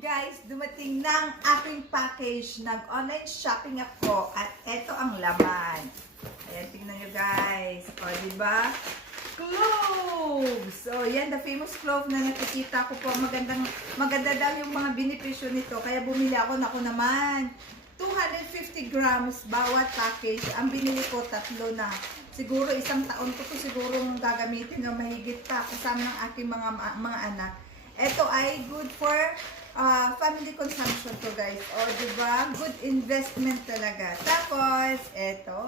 Guys, dumating na ang aking package. Nag-online shopping ako at eto ang laman. Ayan, tingnan nyo guys. O, diba? Cloves! So, yan, the famous clove na nakikita ko po. Maganda daw yung mga benepisyo nito. Kaya bumili ako. Naku naman. 250 grams bawat package. Ang binili ko, 3 na. Siguro isang taon ko to siguro gagamitin o mahigit pa kasama ng aking mga anak. Ito ay good for family consumption to guys. O, diba? Good investment talaga. Tapos, ito.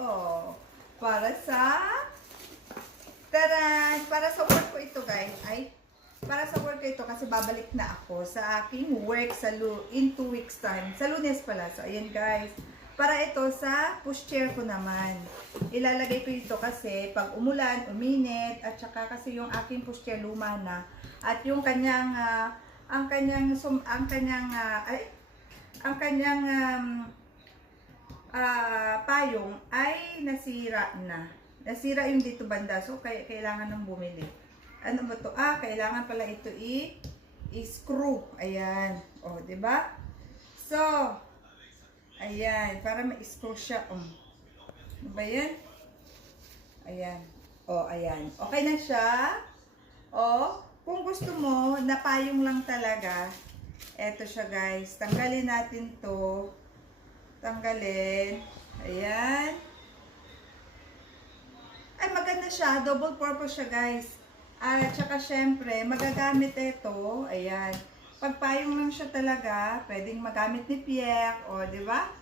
Para sa para sa work ko ito guys. Para sa work ko ito kasi babalik na ako sa aking work in 2 weeks time. Sa Lunes pala. So, ayan guys. Para ito sa pushchair ko naman. Ilalagay ko ito kasi pag umulan, uminit, at saka kasi yung aking pushchair luma na. At yung kanyang payong ay nasira na. Nasira yung dito banda. So, kaya kailangan ng bumili. Ano ba to? Kailangan pala ito i-screw. Ayan. O, diba? So, ayan. Para ma-screw siya. Ano ba yan? Ayan. O, ayan. Okay na siya. O, kung gusto mo, na payong lang talaga, eto siya guys. Tanggalin natin to. Tanggalin. Ayan. Ay, maganda siya. Double purpose siya guys. At saka syempre, magagamit ito. Ayan. Pag payong lang siya talaga, pwedeng magamit ni Pierre. O, di ba?